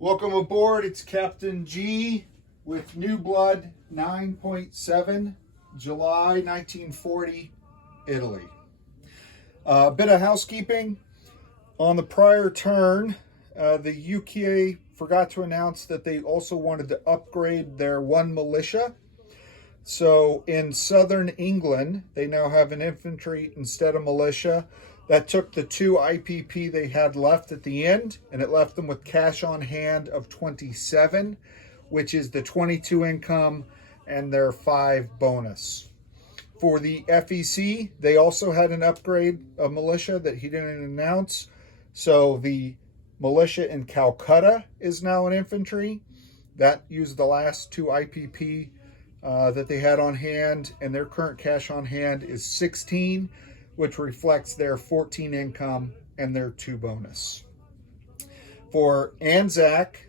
Welcome aboard. It's Captain G with Newblood 9.7, July 1940, Italy. A bit of housekeeping. On the prior turn, the UK forgot to announce that they also wanted to upgrade their one militia. So in southern England, they now have an infantry instead of militia. That took the 2 IPP they had left at the end, and it left them with cash on hand of 27, which is the 22 income and their 5 bonus. For the FEC, they also had an upgrade of militia that he didn't announce. So the militia in Calcutta is now an infantry. That used the last 2 IPP that they had on hand, and their current cash on hand is 16, which reflects their 14 income and their 2 bonus. For Anzac,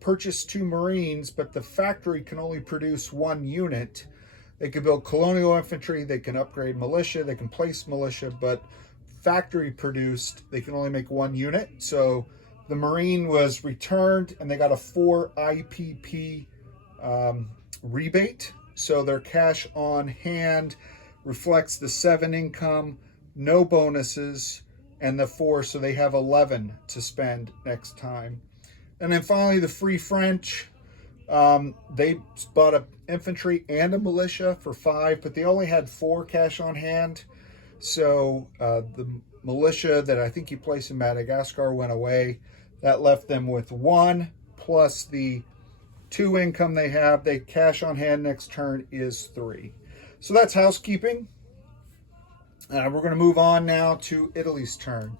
purchased 2 Marines, but the factory can only produce 1 unit. They can build colonial infantry, they can upgrade militia, they can place militia, but factory produced, they can only make 1 unit. So the Marine was returned and they got a 4 IPP rebate. So their cash on hand reflects the 7 income, no bonuses, and the 4, so they have 11 to spend next time. And then finally, the Free French, they bought an infantry and a militia for 5, but they only had 4 cash on hand. So the militia that I think he placed in Madagascar went away. That left them with 1 plus the 2 income they have. They cash on hand next turn is 3. So that's housekeeping. We're going to move on now to Italy's turn.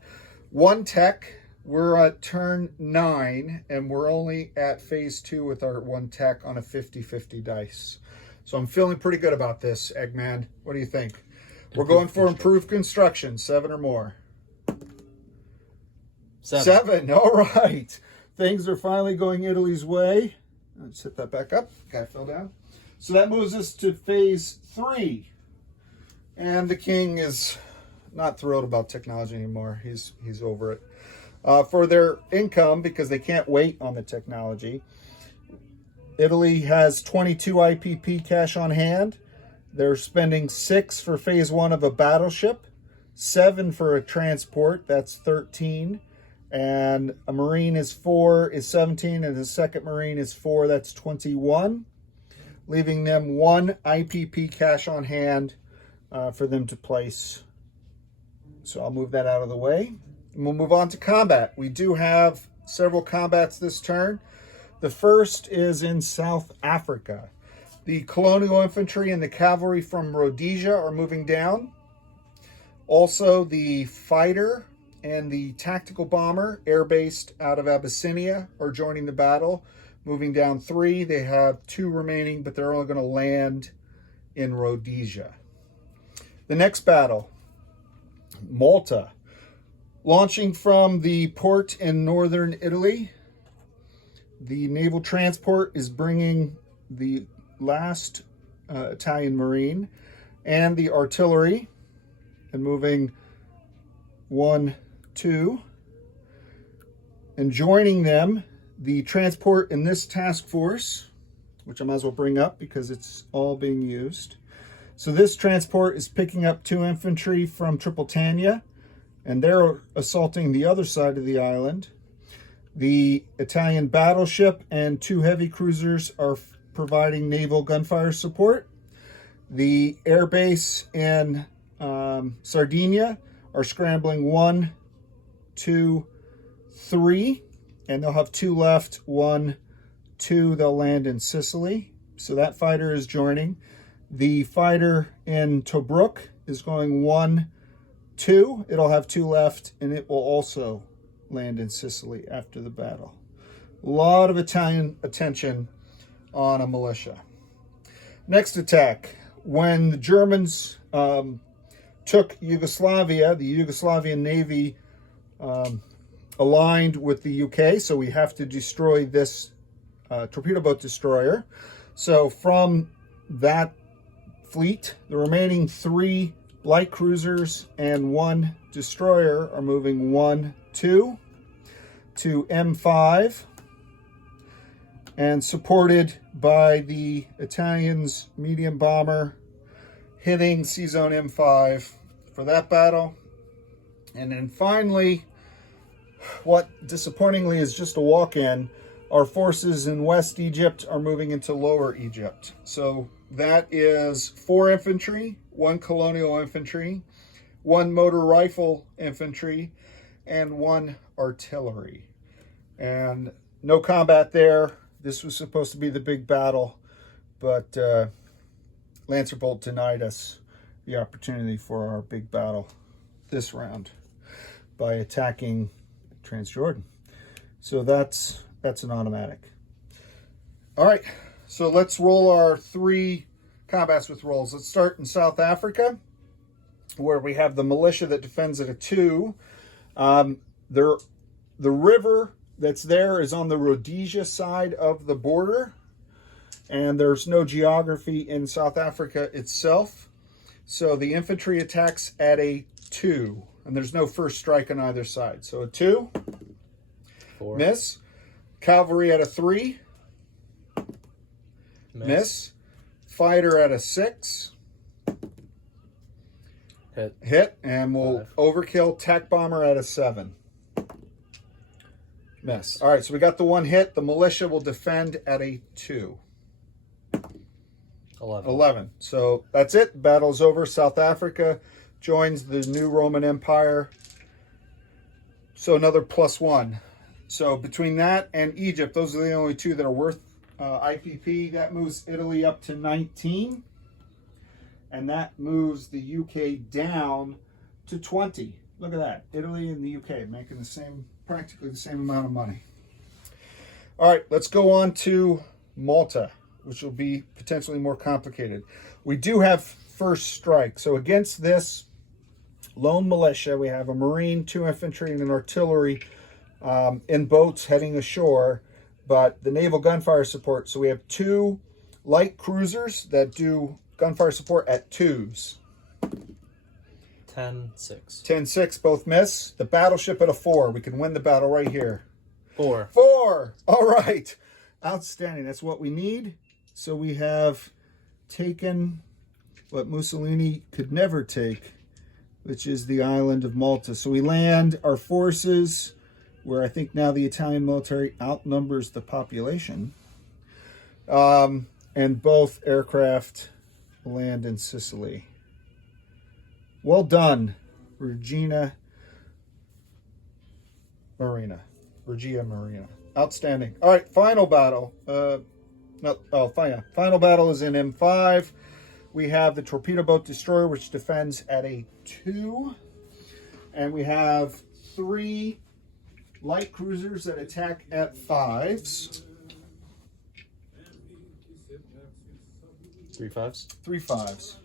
1 tech, we're at turn 9, and we're only at phase 2 with our 1 tech on a 50-50 dice. So I'm feeling pretty good about this, Eggman. What do you think? We're going for improved construction, 7 or more. 7, all right. Things are finally going Italy's way. Let's hit that back up. Guy fell down. So that moves us to phase 3. And the king is not thrilled about technology anymore. He's over it. For their income, because they can't wait on the technology, Italy has 22 IPP cash on hand. They're spending 6 for phase 1 of a battleship, 7 for a transport, that's 13. And a Marine is 4, is 17, and the second Marine is 4, that's 21. Leaving them 1 IPP cash on hand for them to place. So I'll move that out of the way. And we'll move on to combat. We do have several combats this turn. The first is in South Africa. The colonial infantry and the cavalry from Rhodesia are moving down. Also, the fighter and the tactical bomber, air-based out of Abyssinia, are joining the battle. Moving down 3, they have 2 remaining, but they're only going to land in Rhodesia. The next battle, Malta. Launching from the port in northern Italy, the naval transport is bringing the last Italian Marine and the artillery, and moving 1, 2. And joining them, the transport in this task force, which I might as well bring up because it's all being used. So this transport is picking up 2 infantry from Tripolitania, and they're assaulting the other side of the island. The Italian battleship and 2 heavy cruisers are providing naval gunfire support. The air base in Sardinia are scrambling 1, 2, 3, and they'll have 2 left. 1, 2, they'll land in Sicily. So that fighter is joining. The fighter in Tobruk is going 1, 2. It'll have 2 left, and it will also land in Sicily after the battle. A lot of Italian attention on a militia. Next attack. When the Germans took Yugoslavia, the Yugoslavian Navy aligned with the UK, so we have to destroy this torpedo boat destroyer. So from that fleet, the remaining 3 light cruisers and 1 destroyer are moving 1, 2 to M5. and supported by the Italians' medium bomber hitting C-Zone M5 for that battle. And then finally, what disappointingly is just a walk-in, our forces in West Egypt are moving into Lower Egypt. So that is 4 infantry, 1 colonial infantry, 1 motor rifle infantry, and 1 artillery. And no combat there. This was supposed to be the big battle, but Lancerbolt denied us the opportunity for our big battle this round by attacking Transjordan. So that's an automatic. All right, so let's roll our 3 combats with rolls. Let's start in South Africa, where we have the militia that defends at a 2. The river that's there is on the Rhodesia side of the border, and there's no geography in South Africa itself. So the infantry attacks at a 2, and there's no first strike on either side. So a 2, 4. Miss. Cavalry at a 3, miss. Fighter at a 6, hit, and we'll 5. overkill. Tac bomber at a 7, miss. All right, so we got the 1 hit. The militia will defend at a 2. 11. So that's it. Battle's over. South Africa joins the new Roman Empire. So another +1. So between that and Egypt, those are the only 2 that are worth IPP. That moves Italy up to 19. And that moves the UK down to 20. Look at that. Italy and the UK making practically the same amount of money. All right, let's go on to Malta, which will be potentially more complicated. We do have first strike. So against this lone militia, we have a Marine, 2 infantry, and an artillery in boats heading ashore, but the naval gunfire support. So we have 2 light cruisers that do gunfire support at 2s. 10-6. 10-6, both miss. The battleship at a 4. We can win the battle right here. 4. 4. All right. Outstanding. That's what we need. So we have taken what Mussolini could never take, which is the island of Malta. So we land our forces where I think now the Italian military outnumbers the population. And both aircraft land in Sicily. Well done, Regia Marina. Outstanding. All right, final battle. Final battle is in M5. We have the torpedo boat destroyer, which defends at a 2. And we have 3 light cruisers that attack at 5s. 3 5s. 3 5s.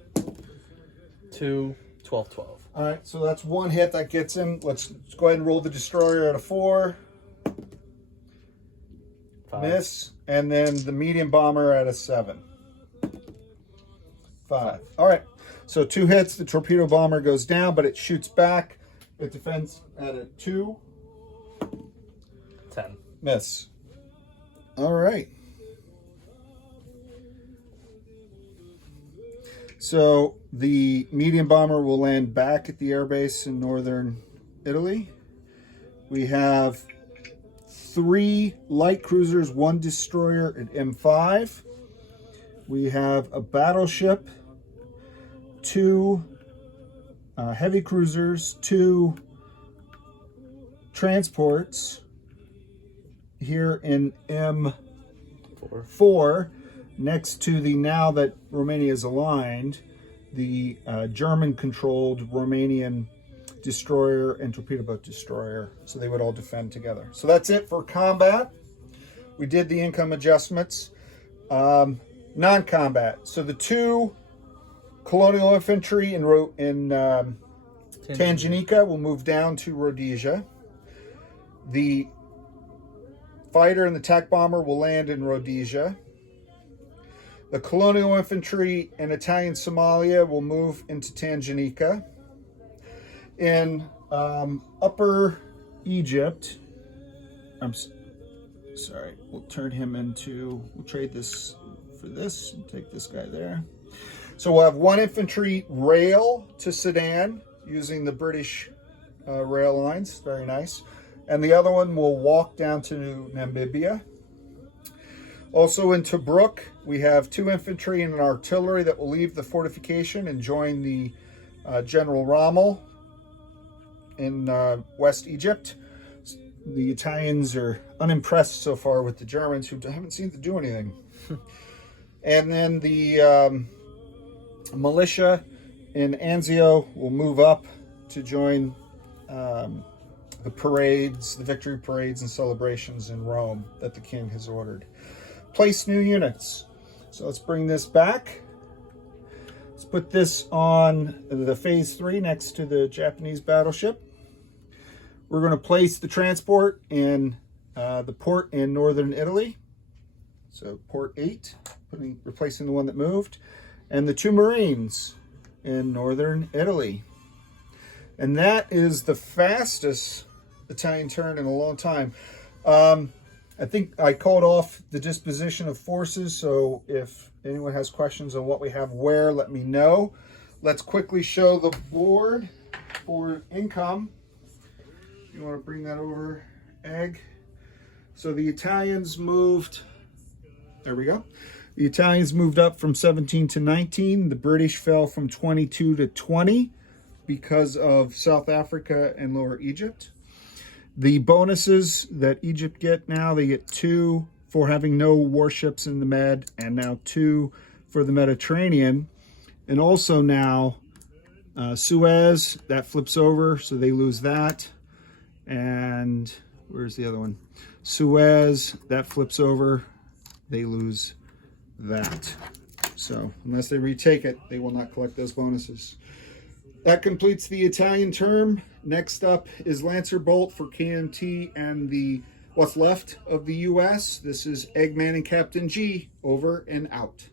2 12 12. All right, so that's 1 hit that gets him. Let's go ahead and roll the destroyer at a 4. 5. Miss. And then the medium bomber at a 7. 5. All right, so 2 hits. The torpedo bomber goes down, but it shoots back. It defends at a 2. 10. Miss. All right. So the medium bomber will land back at the airbase in northern Italy. We have 3 light cruisers, 1 destroyer at M5. We have a battleship, 2 heavy cruisers, 2 transports here in M4, next to the, now that Romania is aligned, the German-controlled Romanian destroyer and torpedo boat destroyer. So they would all defend together. So that's it for combat. We did the income adjustments. Non-combat. So the 2 colonial infantry in Tanganyika will move down to Rhodesia. The fighter and the attack bomber will land in Rhodesia. The colonial infantry in Italian Somalia will move into Tanganyika. In Upper Egypt, sorry, we'll turn him into, we'll trade this for this and take this guy there. So we'll have 1 infantry rail to Sudan using the British rail lines. Very nice. And the other one will walk down to Namibia. Also in Tobruk, we have 2 infantry and an artillery that will leave the fortification and join the General Rommel in West Egypt. The Italians are unimpressed so far with the Germans, who haven't seemed to do anything. And then the militia in Anzio will move up to join the parades, the victory parades and celebrations in Rome that the king has ordered. Place new units. So let's bring this back. Let's put this on the phase 3 next to the Japanese battleship. We're going to place the transport in the port in northern Italy. So port 8, replacing the one that moved. And the 2 Marines in northern Italy. And that is the fastest Italian turn in a long time. I think I called off the disposition of forces, so if anyone has questions on what we have where, let me know. Let's quickly show the board for income. You want to bring that over, Egg? So the Italians moved, there we go. The Italians moved up from 17 to 19. The British fell from 22 to 20 because of South Africa and Lower Egypt. The bonuses that Egypt get now, they get 2 for having no warships in the Med, and now 2 for the Mediterranean. And also now Suez, that flips over, so they lose that. And where's the other one? Suez, that flips over, they lose that. So unless they retake it, they will not collect those bonuses. That completes the Italian term. Next up is Lancer Bolt for KMT and the what's left of the US. This is Eggman and Captain G, over and out.